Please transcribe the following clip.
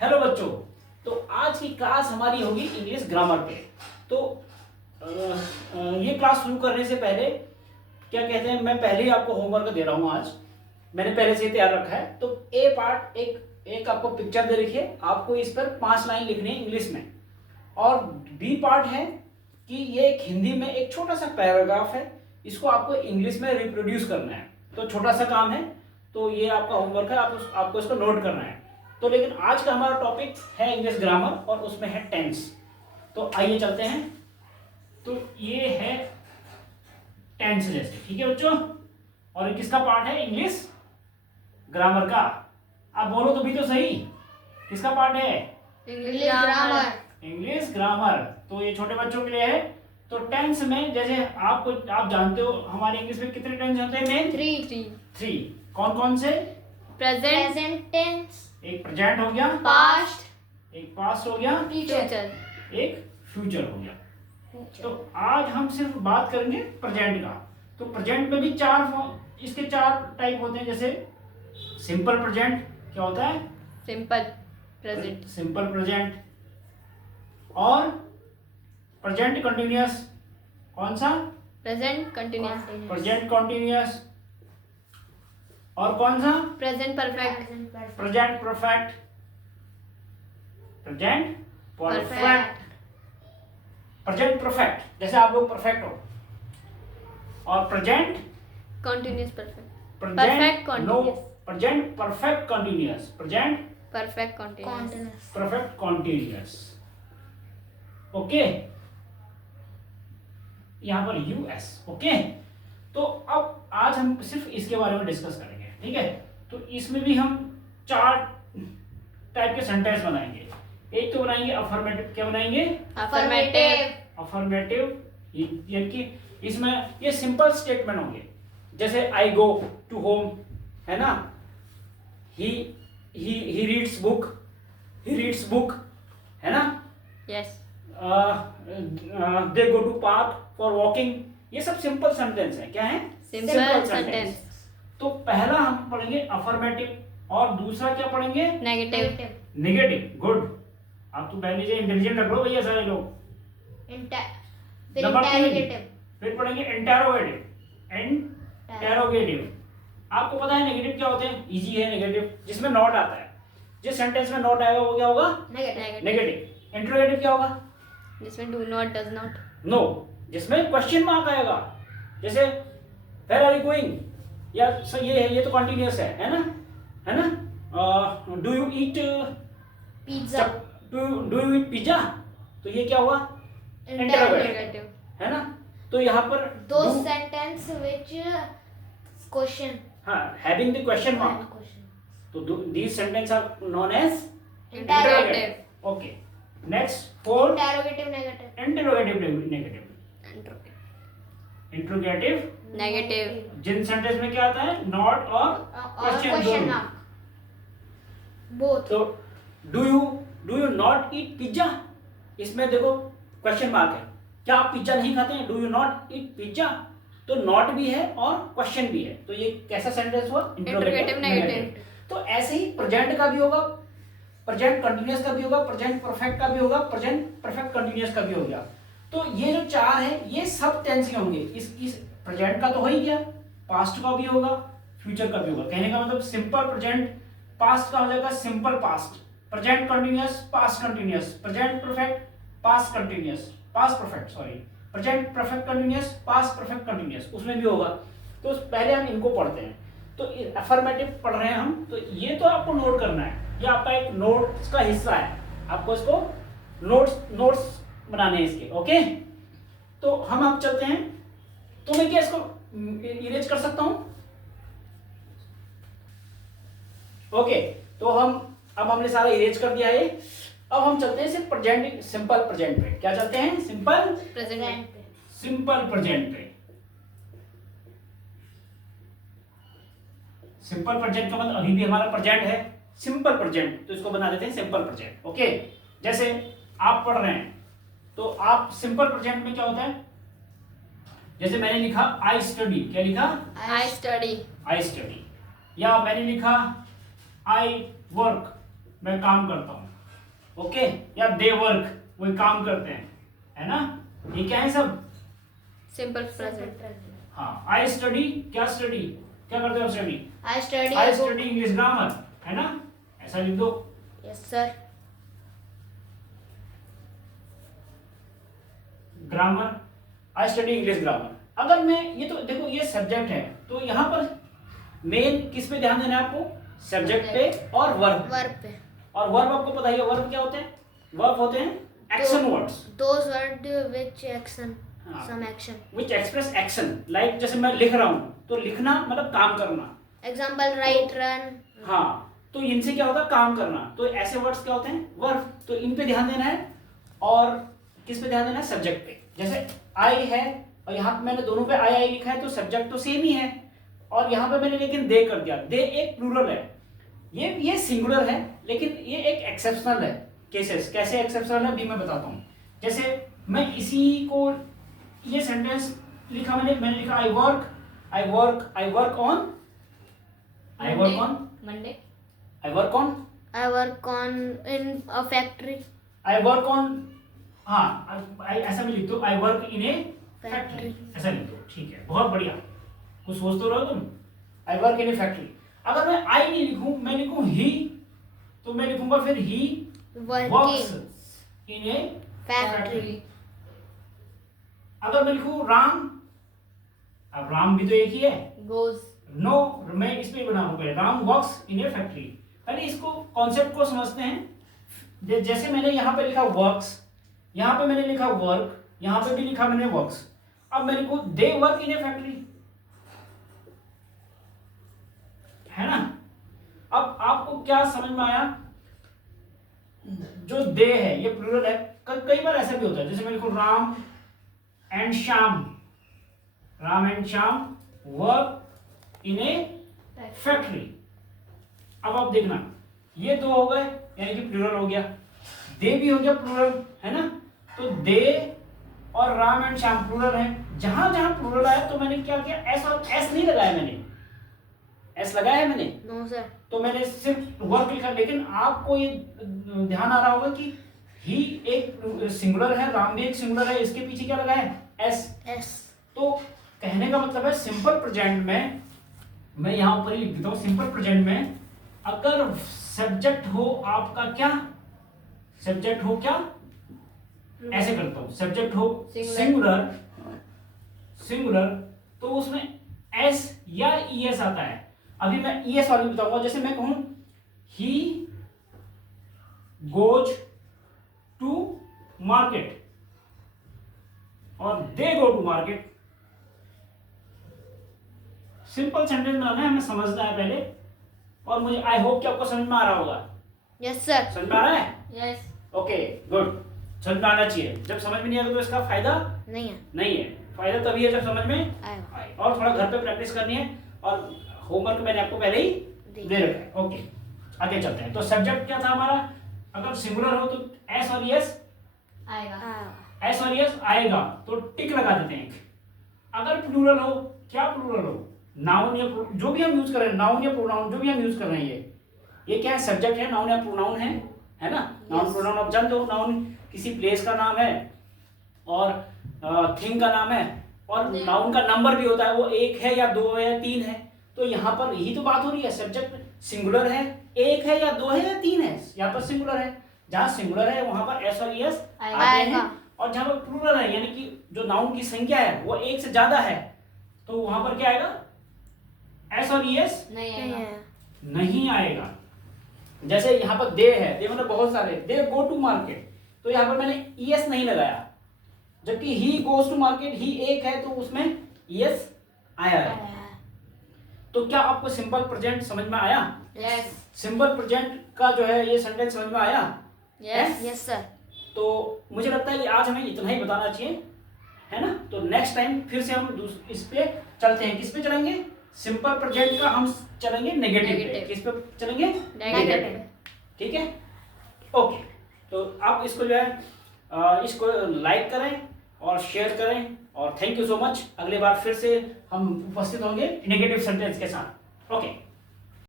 Hello बच्चों। तो आज की क्लास हमारी होगी इंग्लिश ग्रामर पे। तो ये क्लास शुरू करने से पहले क्या कहते हैं, मैं पहले ही आपको होमवर्क दे रहा हूँ। आज मैंने पहले से ही तैयार रखा है। तो ए पार्ट एक आपको पिक्चर दे रखी है, आपको इस पर 5 लाइन लिखनी है इंग्लिश में। और बी पार्ट है कि ये एक हिंदी में एक छोटा सा पैराग्राफ है, इसको आपको इंग्लिश में रिप्रोड्यूस करना है। तो छोटा सा काम है, तो ये आपका होमवर्क है, आपको इसको नोट करना है। तो लेकिन आज का हमारा टॉपिक है इंग्लिश ग्रामर और उसमें है टेंस। तो आइए चलते हैं। तो ये है टेंस जैसे, ठीक है बच्चों। और ये किसका पार्ट है? इंग्लिश ग्रामर का। आप बोलो तो भी तो सही, किसका पार्ट है? English grammar. English grammar. तो ये छोटे बच्चों के लिए है। तो टेंस में जैसे आप जानते हो हमारे इंग्लिश में कितने टेंस होते हैं? मेन 3। कौन कौन से? प्रेजेंट टेंस, एक प्रेजेंट हो गया, पास्ट, एक पास्ट हो गया, फ्यूचर। एक फ्यूचर हो गया। तो आज हम सिर्फ बात करेंगे प्रेजेंट का। तो प्रेजेंट में भी इसके 4 टाइप होते हैं। जैसे सिंपल प्रेजेंट क्या होता है? Simple present, simple present. और प्रेजेंट कंटिन्यूअस, कौन सा? Present continuous, present continuous. और कौन सा? Present perfect, present perfect. Present perfect, present perfect, जैसे आप लोग परफेक्ट हो। और present continuous perfect, present continuous. Present perfect continuous, present perfect continuous. Perfect continuous. Okay, यहां पर यूएस। ओके, तो अब आज हम सिर्फ इसके बारे में डिस्कस करेंगे, ठीक है। तो इसमें भी हम 4 टाइप के सेंटेंस बनाएंगे। एक तो बनाएंगे अफर्मेटिव। क्या बनाएंगे? अफर्मेटिव। अफर्मेटिव, यानी कि इसमें ये सिंपल स्टेटमेंट होंगे। जैसे आई गो टू होम, है ना। He reads book, he reads book, है ना। Yes. They go to park for walking. ये सब सिंपल सेंटेंस है। क्या है? Simple sentence. तो पहला हम पढ़ेंगे अफर्मेटिव और दूसरा क्या पढ़ेंगे? नेगेटिव। नेगेटिव। गुड, आप तो पहले से इंटेलिजेंट रख लो भैया सारे लोग। नंबर 3 फिर पढ़ेंगे इंटेरोगेटिव। इंटेरोगेटिव, आपको पता है नेगेटिव क्या होते हैं? इजी है नेगेटिव, जिसमें नॉट आता है। जिस सेंटेंस में नॉट आएगा वो क्या होगा? नेगेटिव। इंटरोगेटिव क्या होगा? जिसमें do not, does not, no, जिसमें क्वेश्चन मार्क आएगा। जैसे वेयर आर यू गोइंग, या ये तो कंटीन्यूअस है ना, है ना। Do you eat pizza, do you eat pizza, तो ये क्या हुआ? इंटरोगेटिव, है ना। तो यहाँ पर those sentence which question हाँ, having the question mark, तो these sentence are known as Interrogative. Okay, next 4 interrogative negative interrogative negative। interrogative negative. जिन सेंटेंस में क्या आता है? नॉट और question दोनों। mark both तो do you not eat pizza, इसमें देखो क्वेश्चन मार्क है। क्या आप पिज्जा नहीं खाते हैं? Do you not eat pizza, तो नॉट भी है और क्वेश्चन भी है। तो ये कैसा सेंटेंस हुआ? Interrogative negative। तो ऐसे ही प्रेजेंट का भी होगा, प्रेजेंट कंटिन्यूअस का भी होगा, प्रेजेंट परफेक्ट का भी होगा, प्रेजेंट परफेक्ट कंटिन्यूअस का भी हो गया। तो ये जो 4 है ये सब टेंस के होंगे। इस प्रेजेंट का तो हो ही गया, पास्ट का भी होगा, फ्यूचर का भी होगा। कहने का मतलब सिंपल प्रेजेंट, पास्ट का हो जाएगा simple past, present continuous past continuous, present perfect past continuous, past perfect sorry, present perfect continuous past perfect continuous, उसमें भी होगा। तो पहले हम इनको पढ़ते हैं। तो अफर्मेटिव पढ़ रहे हैं हम, तो ये तो आपको नोट करना है, ये आपका एक नोट्स का हिस्सा है। आपको इसको नोट्स बनाने हैं इसके। ओके, तो हम अब चलते हैं। तो मैं क्या इसको इरेज कर सकता हूं? ओके, तो अब हमने सारा इरेज कर दिया है। अब हम चलते हैं सिर्फ प्रेजेंट, सिंपल प्रेजेंट पे। क्या चलते हैं? Simple present. सिंपल प्रेजेंट पे। सिंपल प्रेजेंट का मतलब अभी भी हमारा प्रेजेंट है, सिंपल प्रेजेंट, तो इसको बना देते हैं सिंपल प्रेजेंट। ओके, जैसे आप पढ़ रहे हैं तो आप सिंपल प्रेजेंट में क्या होता है? जैसे मैंने लिखा आई स्टडी, क्या लिखा? I study. I study. या मैंने लिखा आई वर्क, मैं काम करता हूँ, ओके, या दे वर्क, वो काम करते हैं, है ना, ये क्या है सब, सिंपल प्रेजेंट, हाँ। आई स्टडी, क्या स्टडी, क्या करते हो study, I study I a book. Study English grammar, है ना, ऐसा लिख दो। Yes, sir. Grammar, I study English grammar. अगर मैं ये तो देखो ये सब्जेक्ट है, तो यहाँ पर मेन किस पे ध्यान देना है आपको, सब्जेक्ट पे और वर्ब। Verb पे. और वर्ब आपको पता ही है, वर्ब क्या होते हैं, वर्ब होते हैं action words Those words which action, हाँ। some action. Which express action, like जैसे मैं लिख रहा हूँ तो लिखना मतलब काम करना, Example, write, run. हाँ, तो इनसे क्या होता है, काम करना, तो ऐसे वर्ड्स क्या होते हैं, वर्ब, तो इन पे ध्यान देना है। और किस पे ध्यान देना है, सब्जेक्ट पे। जैसे आई है और यहाँ पे मैंने दोनों पे आई आई लिखा है, तो सब्जेक्ट तो सेम ही है, और यहाँ पे मैंने लेकिन दे कर दिया, दे एक प्लूरल है, ये सिंगुलर है, लेकिन ये एक एक्सेप्शनल है केसेस। कैसे एक्सेप्शनल है अभी मैं बताता हूँ। जैसे मैं इसी को, ये सेंटेंस लिखा मैंने लिखा I work on, I work on, Monday, I work on, I work on in a factory. I work on, हाँ, ऐसा भी लिख दो, I work in A factory, Factory. ऐसा लिख दो, ठीक है, बहुत बढ़िया, कुछ सोच तो रहो तुम। I work in A factory. अगर मैं आई नहीं लिखूं, मैं लिखूं ही, तो मैं लिखूंगा फिर he works Working in A factory. अगर मैं लिखूं राम, अब राम भी तो एक ही है, गोज, नो, मैं इस पे बनाऊंगा पहले, Ram works in A factory. पहले इसको कॉन्सेप्ट को समझते हैं। जैसे मैंने यहाँ पे लिखा वर्क्स, यहाँ पे मैंने लिखा वर्क, यहाँ पे भी लिखा मैंने वर्क्स, अब मैं लिखूं they work in A factory, है ना। अब आपको क्या समझ में आया, जो दे है ये प्लूरल है, कई बार ऐसा भी होता है, जैसे मैं लिखूं Ram and Shyam, Ram and Shyam work in A factory. अब आप देखना, ये दो हो गए यानी कि प्लूरल हो गया, दे भी हो गया प्लूरल, है ना। तो दे और राम एंड श्याम प्लूरल है। जहां जहां प्लूरल आया तो मैंने क्या किया, एस और एस नहीं लगाया, मैंने एस लगाया है मैंने, No, sir. तो मैंने सिर्फ वर्क लिखा। लेकिन आपको ये ध्यान आ रहा होगा कि ही एक सिंगुलर है, राम भी एक सिंगुलर है, इसके पीछे क्या लगा है, एस। S. तो कहने का मतलब है सिंपल प्रेजेंट में, मैं यहाँ ऊपर ही लिख देता हूँ, सिंपल प्रेजेंट में अगर सब्जेक्ट हो आपका क्या, सब्जेक्ट हो क्या, ऐसे करता हूँ, सब्जेक्ट हो सिंगुलर, सिंगुलर, तो उसमें एस या ईएस आता है। अभी मैं ईएस वाली बताऊंगा। जैसे मैं कहूं ही गोज टू मार्केट और they go to market, simple sentence बनाना है, हमें समझना है पहले। और मुझे आई होप कि आपको समझ में आ रहा होगा। Yes, sir. समझ में आ रहा है, यस, ओके गुड, समझ में आना चाहिए। जब समझ में नहीं आएगा तो इसका फायदा नहीं है. नहीं है, फायदा तभी है जब समझ में आएगा. आए। और थोड़ा घर पे प्रैक्टिस करनी है, और होमवर्क मैंने आपको पहले ही दे रखा है। ओके, आगे चलते हैं। तो सब्जेक्ट क्या था हमारा, अगर सिंगुलर हो तो एस और यस, आएगा, आएगा. एस और यस आएगा तो टिक लगा देते हैं। अगर प्लूरल हो, क्या प्लूरल हो, नाउन या जो भी हम यूज कर रहे हैं, नाउन या प्रोनाउन जो भी हम यूज कर रहे हैं, ये क्या है, सब्जेक्ट है, नाउन या प्रोनाउन है ना। नाउन प्रोनाउन आप जानते हो, नाउन किसी प्लेस का नाम है और थिंग का नाम है, और नाउन का नंबर भी होता है, वो एक है या दो है या तीन है। तो यहाँ पर यही तो बात हो रही है, सब्जेक्ट सिंगुलर है, एक है या दो है या तीन है, यहाँ पर सिंगुलर है। जहाँ सिंगुलर है वहां पर एस और यस आते हैं, आएगा. और जहाँ पर प्लूरल है यानी कि जो नाउन की संख्या है वो एक से ज्यादा है, तो वहां पर क्या आएगा, एस और यस नहीं नहीं आएगा, है. नहीं आएगा। जैसे यहाँ पर दे है, दे मतलब बहुत सारे, दे गो टू मार्केट, तो यहाँ पर मैंने ईएस नहीं लगाया, जबकि ही गोज टू मार्केट ही एक है तो उसमें ईएस आया है। आया. तो क्या आपको सिंपल प्रेजेंट समझ में आया, यस, सिंपल प्रेजेंट का जो है ये सेंटेंस समझ में आया। Yes, Yes, sir. तो मुझे लगता है कि आज हमें इतना ही बताना चाहिए, है ना। तो नेक्स्ट टाइम फिर से हम इस पे चलते हैं, किस पे चलेंगे, सिंपल प्रेजेंट का हम चलेंगे नेगेटिव पे, Negative. किस पे चलेंगे, नेगेटिव, ठीक है। ओके, तो आप इसको जो है इसको लाइक करें और शेयर करें, और थैंक यू सो मच। अगली बार फिर से हम उपस्थित होंगे नेगेटिव सेंटेंस के साथ। ओके।